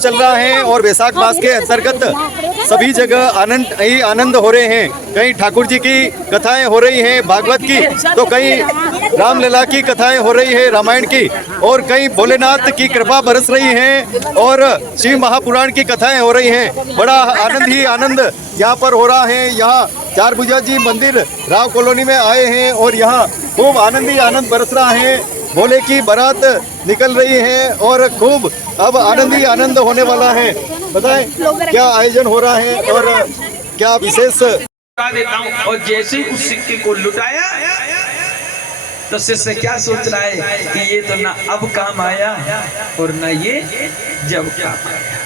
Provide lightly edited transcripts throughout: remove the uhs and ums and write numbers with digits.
चल रहा है और वैशाख मास के अंतर्गत सभी जगह आनंद ही आनंद हो रहे हैं। कहीं ठाकुर जी की कथाएं हो रही हैं भागवत की, तो कहीं रामलीला की कथाएं हो रही है रामायण की, और कहीं भोलेनाथ की कृपा बरस रही है और शिव महापुराण की कथाएं हो रही हैं। बड़ा आनंद ही आनंद यहाँ पर हो रहा है। यहाँ चार भुजा जी मंदिर राव कॉलोनी में आए हैं और यहाँ खूब आनंद ही आनंद बरस रहा है। भोले की बारात निकल रही है और खूब अब आनंद ही आनंद होने वाला है। बताएं क्या आयोजन हो रहा है और क्या विशेष देता हूं। और जैसे ही उस सिक्के को लुटाया तो शिष्य क्या सोच रहा है कि ये तो ना अब काम आया और ना ये जब काम आया।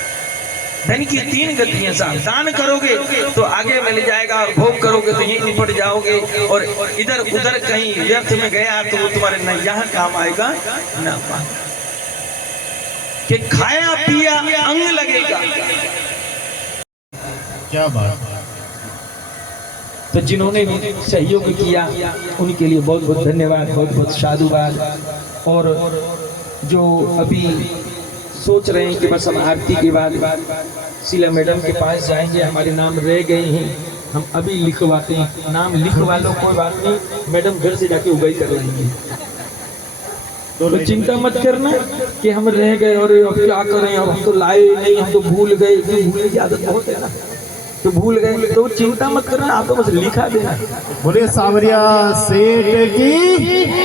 धन की तीन गतियां साहब, दान करोगे तो आगे मिल जाएगा और भोग करोगे तो यहीं निपट जाओगे, और इधर उधर कहीं व्यर्थ में गया तो वो तुम्हारे न यहाँ काम आएगा न वहां। कि खाया पिया अंग लगेगा। क्या बात। तो जिन्होंने सहयोग किया उनके लिए बहुत बहुत धन्यवाद, बहुत बहुत साधुवाद। और जो अभी सोच रहे हैं कि बस हम आरती के बाद शीला मैडम के पास जाएंगे, हमारे नाम रह गए हैं, हम अभी लिखवाते हैं। नाम लिखवा लो, कोई बात नहीं, मैडम घर से जाके उगाई कर लेंगे। तो चिंता मत करना कि हम रह गए और अब क्या करें, अब हम तो लाए नहीं, हम तो भूल गए। भूलने की आदत बहुत है ना, तो भूल गए तो चिंता मत करना, आप तो बस लिखा देना। बोले सावरिया सेठ की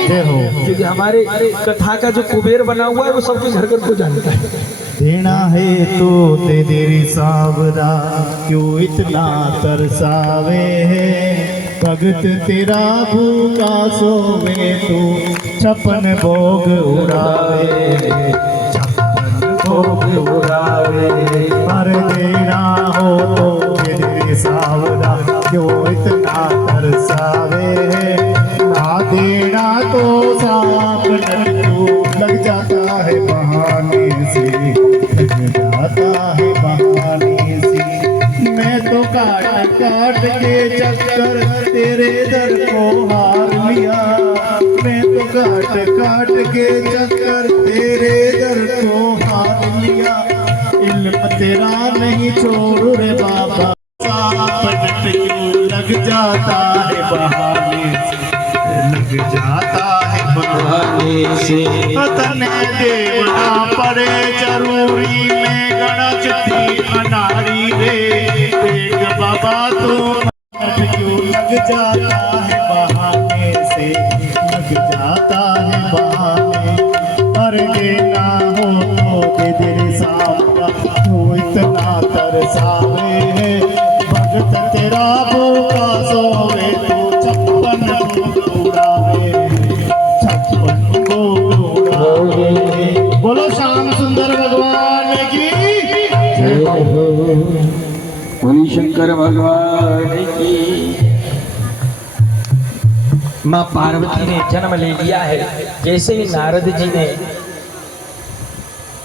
जय हो। क्योंकि हमारे कथा का जो कुबेर बना हुआ है वो सब कुछ हरकत को जानता है। देना है तो तेरी सावरा, क्यों इतना तरसावे है। भगत तेरा भूखा सोवे, तू छप्पन भोग उड़ावे, छप्पन भोग उड़ावे। पर देना हो तो तेरी सावरा, क्यों इतना तरसावे है। ना देना तो सांप लट्टू लग जाता है बहाने से, लग जाता है बहाने से। मैं तो काट काट के चक्कर तेरे दर को हार लिया, मैं तो काट काट के चक्कर तेरे दर को हार लिया। इल्म तेरा नहीं छोड़ रे बाबा, सांप लट्टू लग जाता है बहाने से, लग जाता है बहाने से। पतन देवना पड़े जरूरी में गणच थी अनारी रे, एक बाबा तो क्यों लग जाता है बहाने से, लग जाता है बहाने। पर देना हो तो तेरे सामना, वो इतना तरसावे है। भगत तेरा भूखा सोवे, तू छप्पन भोग उड़ावे, छप्पन भोग उड़ावे। बोलो श्याम सुंदर भगवान की जय हो। हरि शंकर भगवान की। माँ पार्वती ने जन्म ले लिया है। जैसे ही नारद जी ने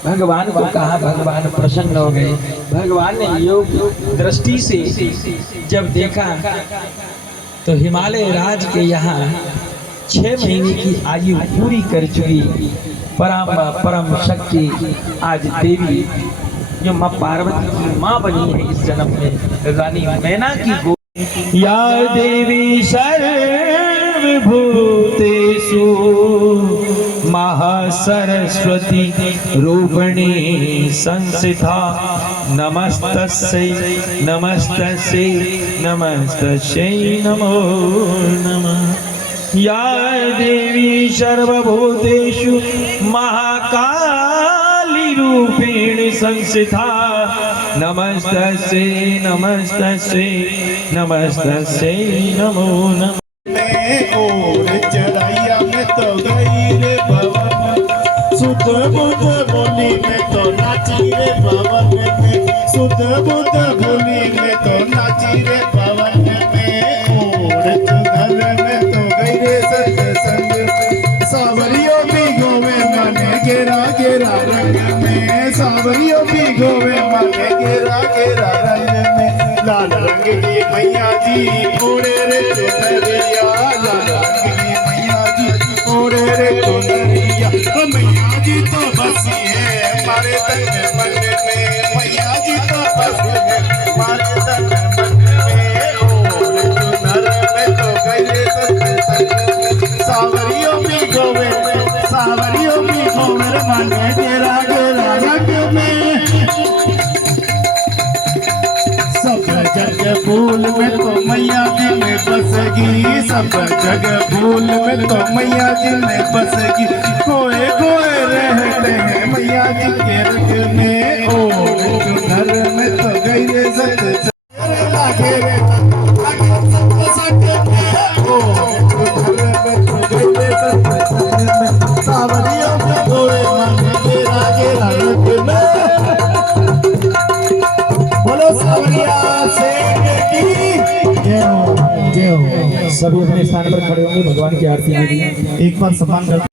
भगवान को कहा, भगवान प्रसन्न हो गए। भगवान ने योग दृष्टि से जब देखा तो हिमालय राज के यहाँ 6 महीने की आयु पूरी कर चुकी परम शक्ति आज देवी जो माँ पार्वती की माँ बनी है इस जन्म में, रानी मैना की गोद। या देवी सर्वभूतेषु महासरस्वती रूपिणी संस्थिता, नमस्तस्यै नमस्तस्यै नमस्तस्यै नमो नमः। या देवी सर्वभूतेषु महाकाली रूपिणी संस्थिता, नमस्तस्यै नमस्तस्यै नमस्तस्यै नमो नमः। और चढ़ाइया में तो गई रे भवन, सुध बुध बोली में तो नाची रे भवन में, सुध बुध बोली में तो नाची रे भवन में। और चुगल में तो गई रे सत्संग में, सावरियों भी गोवे माने घेरा घेरा रंग में, सावरियों भी गोवे माने घेरा घेरा रंग में। लाल रंग की मैया जी ओढ़े रे चुनरिया, लाल रंग की मैया जी ओढ़े रे चुनरिया। मैया जी तो बसी है हमारे तन मन में। फूल में तो मैया जी में बसगी, सब जगह फूल में तो मैया जी में बसगी। कोए कोए रहते हैं मैया जी के रंग में, ओ घर में तो गई रे सच लागे रे सावरियों के घोड़े माने के रागे रंग में। बोलो सावरिया शेर की जय हो, जय हो। सभी अपने स्थान पर खड़े होंगे, भगवान की आरती होगी। एक बार सम्मान कर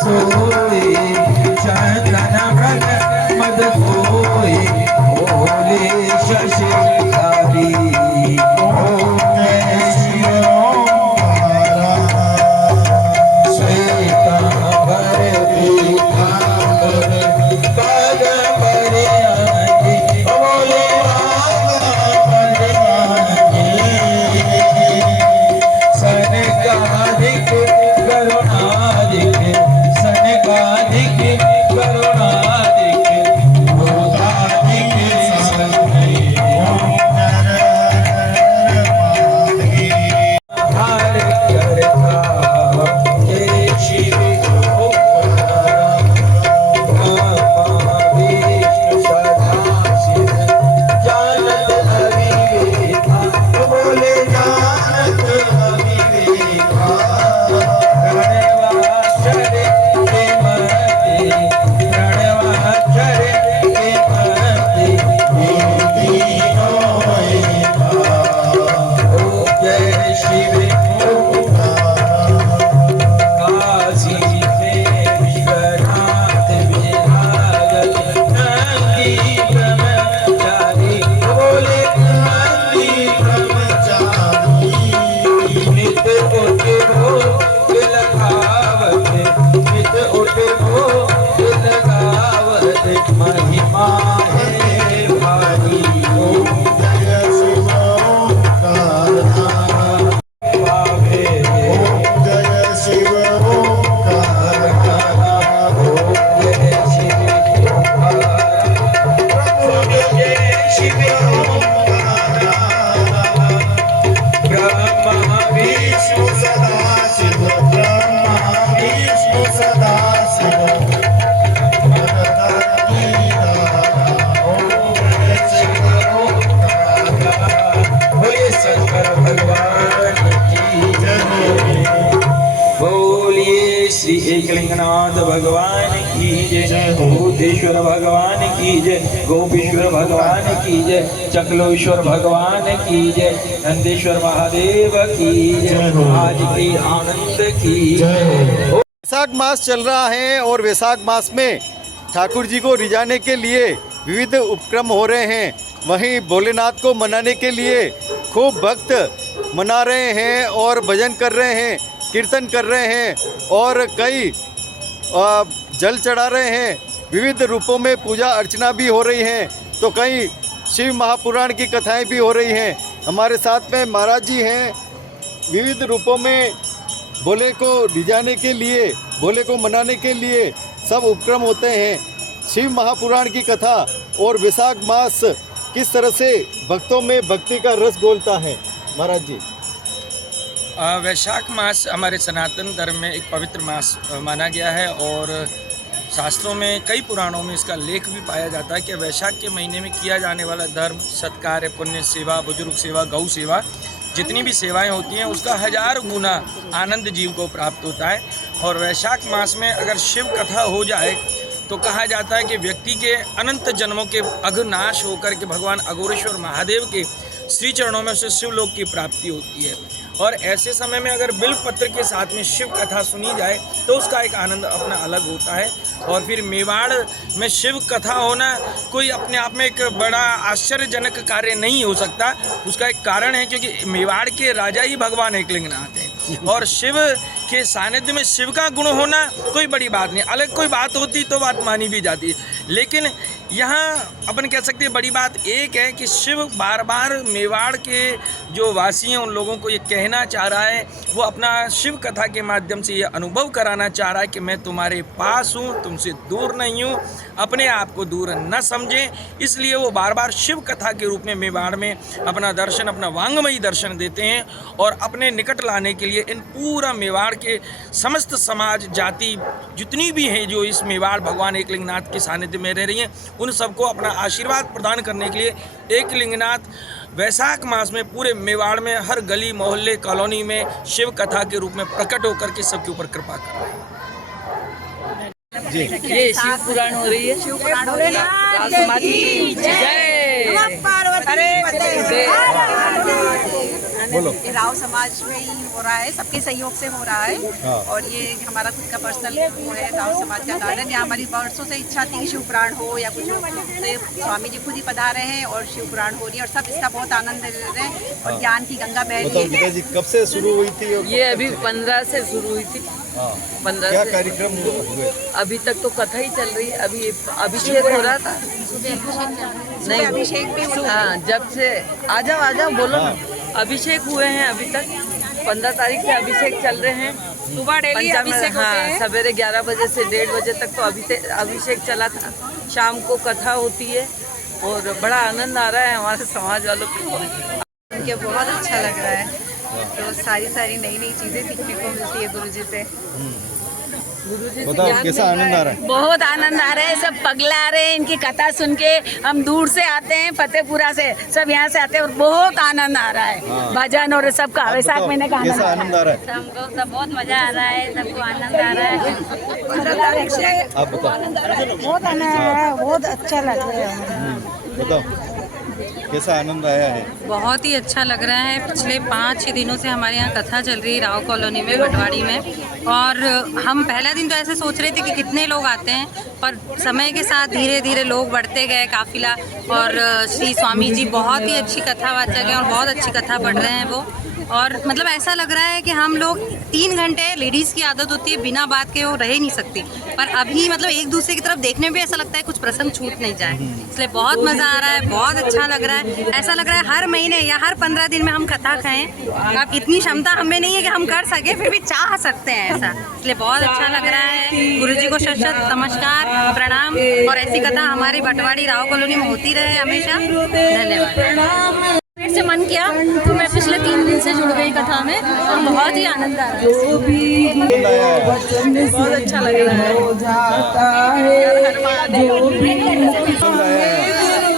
सोए शिव काशी में विश्वनाथ विराजत नंदी ब्रह्मचारी बोले नंदी ब्रह्मचारी नित्य उठे भोग लगावत नित्य उठे भोग लगावत महिमा है भारी ओम जय शिव ओंकार भावे ओम जय शिव ओंकार ओम जय शिव ओम जय शिव ब्रह्मा विष्णु सदा शिव ब्रह्मा विष्णु सदा शिव बोले शंकर भगवान की बोलिए श्री एकलिंगनाथ भगवान की जय भूतेश्वर भगवान की जय गोपीश्वर भगवान की जय चकलोश्वर भगवान की जय नंदेश्वर महादेव की जय आज के आनंद की जय। वैशाख मास चल रहा है और वैशाख मास में ठाकुर जी को रिझाने के लिए विविध उपक्रम हो रहे हैं। वहीं भोलेनाथ को मनाने के लिए खूब भक्त मना रहे हैं और भजन कर रहे हैं, कीर्तन कर रहे हैं और कई जल चढ़ा रहे हैं। विविध रूपों में पूजा अर्चना भी हो रही है, तो कई शिव महापुराण की कथाएं भी हो रही हैं। हमारे साथ में महाराज जी हैं। विविध रूपों में भोले को रिझाने के लिए, भोले को मनाने के लिए सब उपक्रम होते हैं। शिव महापुराण की कथा और वैशाख मास किस तरह से भक्तों में भक्ति का रस घोलता है, महाराज जी। वैशाख मास हमारे सनातन धर्म में एक पवित्र मास माना गया है और शास्त्रों में कई पुराणों में इसका लेख भी पाया जाता है कि वैशाख के महीने में किया जाने वाला धर्म, सत्कार्य, पुण्य सेवा, बुजुर्ग सेवा, गौ सेवा, जितनी भी सेवाएं होती हैं उसका 1000 गुना आनंद जीव को प्राप्त होता है। और वैशाख मास में अगर शिव कथा हो जाए तो कहा जाता है कि व्यक्ति के अनंत जन्मों के अघनाश होकर के भगवान अघोरेश्वर महादेव के श्री चरणों में उसे शिवलोक की प्राप्ति होती है। और ऐसे समय में अगर बिल्व पत्र के साथ में शिव कथा सुनी जाए तो उसका एक आनंद अपना अलग होता है। और फिर मेवाड़ में शिव कथा होना कोई अपने आप में एक बड़ा आश्चर्यजनक कार्य नहीं हो सकता। उसका एक कारण है क्योंकि मेवाड़ के राजा ही भगवान एकलिंगनाथ हैं और शिव के सानिध्य में शिव का गुण होना कोई बड़ी बात नहीं। अलग कोई बात होती तो बात मानी भी जाती, लेकिन यहाँ अपन कह सकते हैं बड़ी बात एक है कि शिव बार बार मेवाड़ के जो वासी हैं उन लोगों को ये कहना चाह रहा है, वो अपना शिव कथा के माध्यम से ये अनुभव कराना चाह रहा है कि मैं तुम्हारे पास हूँ, तुमसे दूर नहीं हूँ, अपने आप को दूर न समझें। इसलिए वो बार बार शिव कथा के रूप में मेवाड़ में अपना दर्शन, अपना वांगमयी दर्शन देते हैं और अपने निकट लाने के लिए इन पूरा मेवाड़ के समस्त समाज जाति जितनी भी हैं जो इस मेवाड़ भगवान एकलिंगनाथ के सानिध्य में रह रही हैं उन सबको अपना आशीर्वाद प्रदान करने के लिए एकलिंगनाथ वैशाख मास में पूरे मेवाड़ में हर गली मोहल्ले कॉलोनी में शिव कथा के रूप में प्रकट होकर के सबके ऊपर कृपा कर रहे हैं। ये शिव पुराण हो रही है। शिव पुराण हो रही है। राव समाज की जय। बोलो। ये राव समाज में ही हो रहा है, सबके सहयोग से हो रहा है। और ये हमारा खुद का पर्सनल वो है राव समाज का गार्डन। यहाँ हमारी वर्षों से इच्छा थी शिव पुराण हो या कुछ हो, तो स्वामी जी खुद ही पधारे हैं और शिव पुराण हो रही है और सब इसका बहुत आनंद ले रहे हैं और ज्ञान की गंगा बह रही है। जी कब से शुरू हुई थी? ये अभी 15 से शुरू हुई थी। 15 क्या से कार्यक्रम हुए? अभी तक तो कथा ही चल रही है। अभी अभिषेक हो रहा था। नहीं अभिषेक भी हुआ। हाँ, जब से आ जाओ बोलो ना। अभिषेक हुए हैं अभी तक। 15 तारीख से अभिषेक चल रहे हैं। सुबह डेली अभिषेक होते हैं। सवेरे 11 बजे से 1:30 बजे तक तो अभिषेक चला था। शाम को कथा होती है और बड़ा आनंद आ रहा है हमारे समाज वालों को। उनके बहुत अच्छा लग रहा है। तो सारी नई चीजें सीखने को मिलती है गुरुजी से। बताओ कैसा आनंद आ रहा है? बहुत आनंद आ रहा है। सब पगला रहे हैं इनकी कथा सुन के। हम दूर से आते हैं, फतेहपुरा से, सब यहाँ से आते हैं और बहुत आनंद आ रहा है। भजन और सबका वैशाख महीने का कैसा आनंद आ रहा है? हमको सब बहुत मजा आ रहा है, सबको आनंद आ रहा है। 15 तारीख से आप बताओ। बहुत आनंद आ रहा है, बहुत अच्छा लग रहा है। बताओ। कैसा आनंद आया है? बहुत ही अच्छा लग रहा है। पिछले 5-6 दिनों से हमारे यहाँ कथा चल रही है राव कॉलोनी में, भटवाड़ी में। और हम पहला दिन तो ऐसे सोच रहे थे कि कितने लोग आते हैं, पर समय के साथ धीरे धीरे लोग बढ़ते गए, काफिला। और श्री स्वामी जी बहुत ही अच्छी कथावाचक हैं और बहुत अच्छी कथा पढ़ रहे हैं वो। और मतलब ऐसा लग रहा है कि हम लोग 3 घंटे, लेडीज़ की आदत होती है बिना बात के वो रह ही नहीं सकती, पर अभी मतलब एक दूसरे की तरफ देखने में ऐसा लगता है कुछ प्रसंग छूट नहीं जाए, इसलिए बहुत मज़ा आ रहा है, बहुत अच्छा लग रहा है। ऐसा लग रहा है हर महीने या हर 15 दिन में हम कथा खाएं। अब इतनी क्षमता हमें नहीं है कि हम कर सके, फिर भी चाह सकते हैं ऐसा, इसलिए बहुत अच्छा लग रहा है। गुरुजी को शत नमस्कार, प्रणाम। और ऐसी कथा हमारी भटवाड़ी राव कॉलोनी में होती रहे हमेशा। धन्यवाद। से मन किया तो मैं पिछले 3 दिन से जुड़ गई कथा में और बहुत ही आनंद आ रहा है। बहुत अच्छा लग रहा है,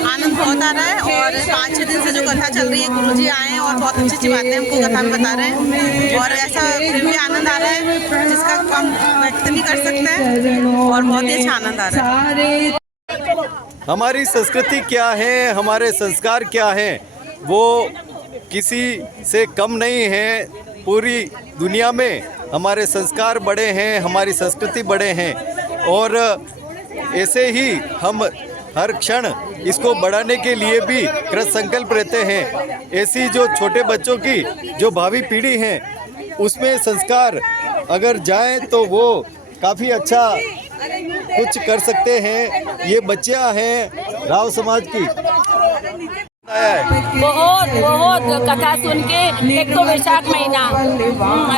आनंद बहुत आ रहा है। और 5-6 दिन से जो कथा चल रही है, गुरुजी आए हैं और बहुत अच्छी अच्छी बातें हमको कथा में बता रहे हैं, और ऐसा फिर भी आनंद आ रहा है जिसका हम व्यक्त नहीं कर सकते हैं, और बहुत ही अच्छा आनंद आ रहा है। हमारी संस्कृति क्या है, हमारे संस्कार क्या हैं, वो किसी से कम नहीं है। पूरी दुनिया में हमारे संस्कार बड़े हैं, हमारी संस्कृति बड़े हैं, और ऐसे ही हम हर क्षण इसको बढ़ाने के लिए भी कृत संकल्प रहते हैं। ऐसी जो छोटे बच्चों की जो भावी पीढ़ी है, उसमें संस्कार अगर जाएं तो वो काफ़ी अच्छा कुछ कर सकते हैं। ये बच्चियां हैं राव समाज की। बहुत कथा सुन के, एक तो वैशाख महीना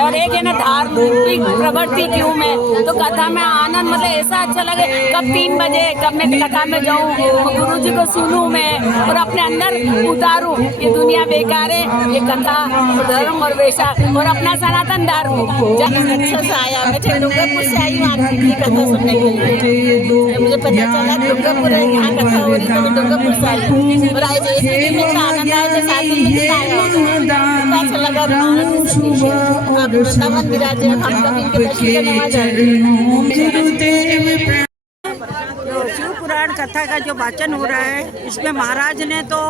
और एक है ना धार्मिक प्रवृत्ति क्यों में, तो कथा में आनंद मतलब ऐसा अच्छा लगे। कब 3 बजे कब मैं कथा में जाऊँ, गुरु जी को सुनूं मैं और अपने अंदर उतारूं। ये दुनिया बेकार है, ये कथा धर्म और वैशाख और अपना सनातन धर्म। अच्छा से आया, मैं डूंगरपुर से आई हूँ आपकी कथा सुनने के लिए। मुझे पता चला डूंगरपुर यहाँ कथा हो रही, तो मैं डूंगरपुर से आई हूँ। और आज आनंद आया तो 7 दिन में आया, अच्छा लगा। वृंदावन विराजे, हम लोग इनके दर्शन करने आ जाए। शिव पुराण कथा का जो वाचन हो रहा है, इसमें महाराज ने तो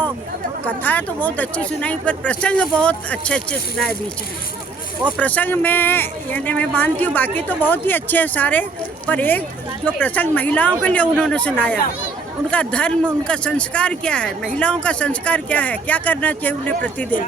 कथा तो बहुत अच्छी सुनाई, पर प्रसंग बहुत अच्छे अच्छे सुनाए बीच में। और प्रसंग में यानी मैं मानती हूँ बाकी तो बहुत ही अच्छे हैं सारे, पर एक जो प्रसंग महिलाओं के लिए उन्होंने सुनाया, उनका धर्म, उनका संस्कार क्या है, महिलाओं का संस्कार क्या है, क्या करना चाहिए उन्हें प्रतिदिन,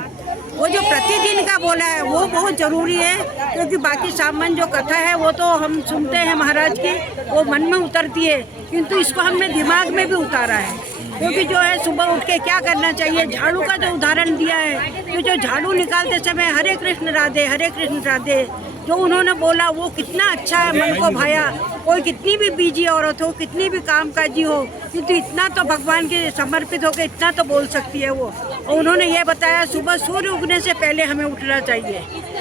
वो जो प्रतिदिन का बोला है वो बहुत ज़रूरी है। क्योंकि बाकी सामान्य जो कथा है वो तो हम सुनते हैं महाराज की, वो मन में उतरती है, किंतु इसको हमने दिमाग में भी उतारा है। क्योंकि जो है सुबह उठ के क्या करना चाहिए, झाड़ू का जो उदाहरण दिया है, कि जो झाड़ू निकालते समय हरे कृष्ण राधे हरे कृष्ण राधे जो उन्होंने बोला वो कितना अच्छा है, मन को भाया। कोई कितनी भी बिजी औरत हो, कितनी भी कामकाजी हो, किंतु इतना तो भगवान के समर्पित होकर इतना तो बोल सकती है वो। और उन्होंने ये बताया सुबह सूर्य उगने से पहले हमें उठना चाहिए,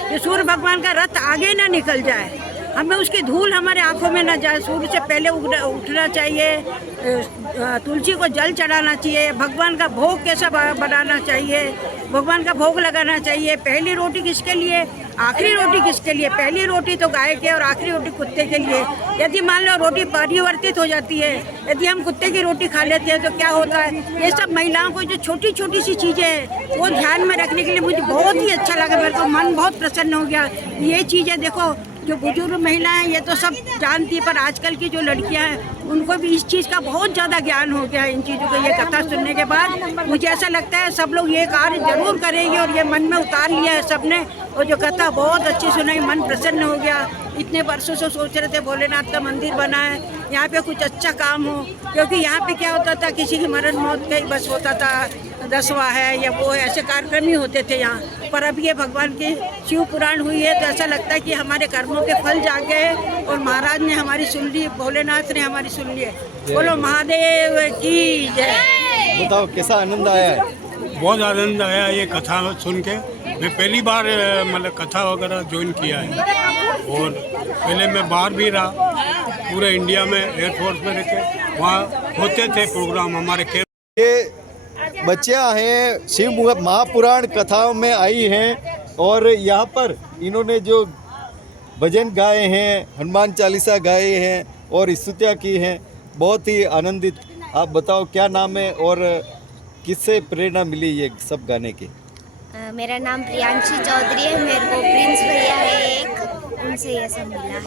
कि सूर्य भगवान का रथ आगे ना निकल जाए, हमें उसकी धूल हमारे आंखों में ना जाए, सूर्य से पहले उठना चाहिए, तुलसी को जल चढ़ाना चाहिए, भगवान का भोग कैसा बनाना चाहिए, भगवान का भोग लगाना चाहिए। पहली रोटी किसके लिए, आखिरी रोटी किसके लिए, पहली रोटी तो गाय के और आखिरी रोटी कुत्ते के लिए। यदि मान लो रोटी परिवर्तित हो जाती है, यदि हम कुत्ते की रोटी खा लेते हैं तो क्या होता है। ये सब महिलाओं को जो छोटी छोटी सी चीज़ें हैं वो ध्यान में रखने के लिए मुझे बहुत ही अच्छा लगा, मेरे को मन बहुत प्रसन्न हो गया। ये चीज़ें देखो, जो बुजुर्ग महिलाएं ये तो सब जानती, पर आजकल की जो लड़कियां हैं उनको भी इस चीज़ का बहुत ज़्यादा ज्ञान हो गया है। इन चीज़ों को ये कथा सुनने के बाद मुझे ऐसा लगता है सब लोग ये कार्य जरूर करेंगे, और ये मन में उतार लिया है सबने। और जो कथा बहुत अच्छी सुनाई, मन प्रसन्न हो गया। इतने वर्षों से सोच रहे थे भोलेनाथ का मंदिर बना है, यहाँ पे कुछ अच्छा काम हो, क्योंकि यहाँ पे क्या होता था, किसी की मरण मौत का ही बस होता था, 10वां है या वो है, ऐसे कार्यक्रम ही होते थे यहाँ। पर अब ये भगवान की शिव पुराण हुई है तो ऐसा लगता है कि हमारे कर्मों के फल जागे हैं, और महाराज ने हमारी सुन ली, भोलेनाथ ने हमारी सुन ली है। बोलो महादेव की जय। बताओ कैसा आनंद आया है? बहुत आनंद आया ये कथा सुन के। मैं पहली बार मतलब कथा वगैरह ज्वाइन किया है, और पहले मैं बाहर भी रहा, पूरे इंडिया में एयरफोर्स में रहकर वहाँ होते थे प्रोग्राम हमारे। ये बच्चियाँ हैं शिव महापुराण कथाओं में आई हैं, और यहाँ पर इन्होंने जो भजन गाए हैं, हनुमान चालीसा गाए हैं और स्तुतियाँ की हैं, बहुत ही आनंदित। आप बताओ क्या नाम है और किससे प्रेरणा मिली ये सब गाने की? मेरा नाम प्रियांशी चौधरी है, मेरे को प्रिंस भैया है एक, उनसे ये सब मिला है।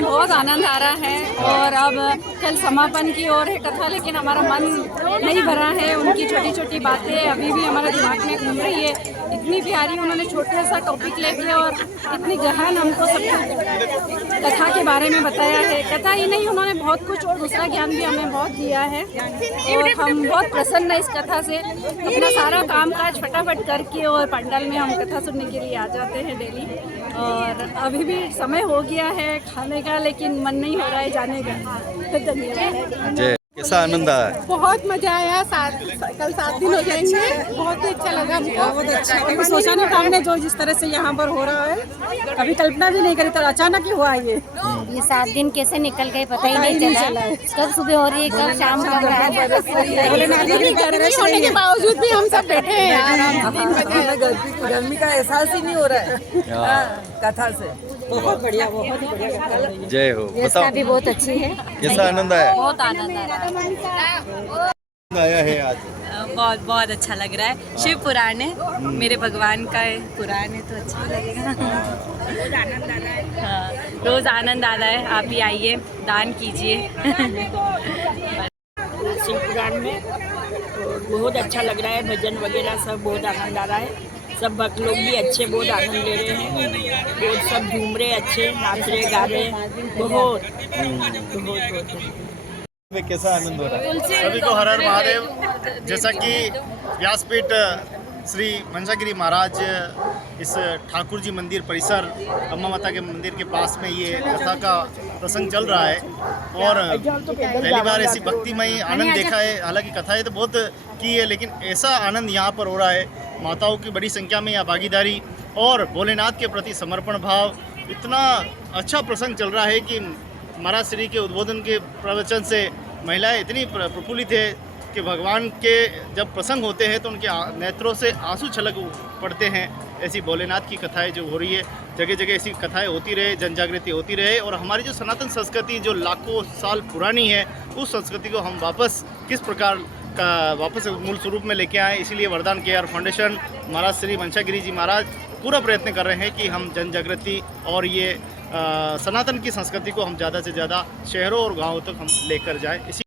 बहुत आनंद आ रहा है और अब कल समापन की ओर है कथा, लेकिन हमारा मन नहीं भरा है। उनकी छोटी छोटी बातें अभी भी हमारे दिमाग में घूम रही है। इतनी प्यारी उन्होंने छोटा सा टॉपिक लेके और इतनी गहन हमको सब कथा के बारे में बताया है। कथा ही नहीं, उन्होंने बहुत कुछ और दूसरा ज्ञान भी हमें बहुत दिया है और हम बहुत प्रसन्न है इस कथा से। अपना सारा काम काज फटाफट करके और पंडाल में हम कथा सुनने के लिए आ जाते हैं डेली। और अभी भी समय हो गया है खाने का, लेकिन मन नहीं हो रहा है जाने का। धन्यवाद। जय, कैसा आनंद आया? बहुत मजा आया। कल 7 दिन हो जाएंगे। बहुत ही अच्छा लगा हमको। बहुत अच्छा, कभी सोचा नहीं था हमने जो जिस तरह से यहाँ पर हो रहा है, कभी कल्पना भी नहीं करी, तो अचानक ही हुआ ये 7 दिन कैसे निकल गए पता ही नहीं चला। कब सुबह हो रही है, कब शाम हो रहा है। गर्मी होने के बावजूद भी हम सब बैठे हैं आराम से। गर्मी का एहसास ही नहीं हो रहा है कथा से। बहुत बढ़िया, बहुत ही बढ़िया कथा रही है। जय हो। बताओ, भी बहुत अच्छी है। कैसा आनंद आया? बहुत आनंद आ रहा है। आया है आज? बहुत बहुत अच्छा लग रहा है। शिव पुराण है, मेरे भगवान का पुराण है, तो अच्छा लगेगा। रोज आनंद आ रहा है। हाँ, रोज आनंद आ रहा है। आप भी आइए, दान कीजिए। शिव पुराण में बहुत अच्छा लग रहा है। भजन वगैरह सब बहुत आनंद आ रहा है। सब भक्त लोग भी अच्छे बहुत आनंद ले रहे हैं। बहुत सब झूम रहे, अच्छे नाच रहे, गा रहे। बहुत में कैसा आनंद हो रहा है? सभी को हर हर महादेव। जैसा कि व्यासपीठ श्री मनसागिरी महाराज इस ठाकुर जी मंदिर परिसर अम्मा माता के मंदिर के पास में ये कथा का प्रसंग चल रहा है और पहली बार ऐसी भक्तिमय आनंद देखा है। हालांकि कथाएं तो बहुत की है, लेकिन ऐसा आनंद यहाँ पर हो रहा है। माताओं की बड़ी संख्या में यहाँ भागीदारी और भोलेनाथ के प्रति समर्पण भाव, इतना अच्छा प्रसंग चल रहा है कि महाराज श्री के उद्बोधन के प्रवचन से महिलाएं इतनी प्रफुल्लित है कि भगवान के जब प्रसंग होते हैं तो उनके नेत्रों से आंसू छलक पड़ते हैं। ऐसी भोलेनाथ की कथाएं जो हो रही है, जगह जगह ऐसी कथाएं होती रहे, जन जागृति होती रहे और हमारी जो सनातन संस्कृति जो लाखों साल पुरानी है, उस संस्कृति को हम वापस किस प्रकार का वापस मूल स्वरूप में लेके आए। इसीलिए वरदान केआर फाउंडेशन, महाराज श्री मनसागिरी जी महाराज पूरा प्रयत्न कर रहे हैं कि हम जन जागृति और ये सनातन की संस्कृति को हम ज़्यादा से ज़्यादा शहरों और गाँवों तक हम लेकर जाएं। इसी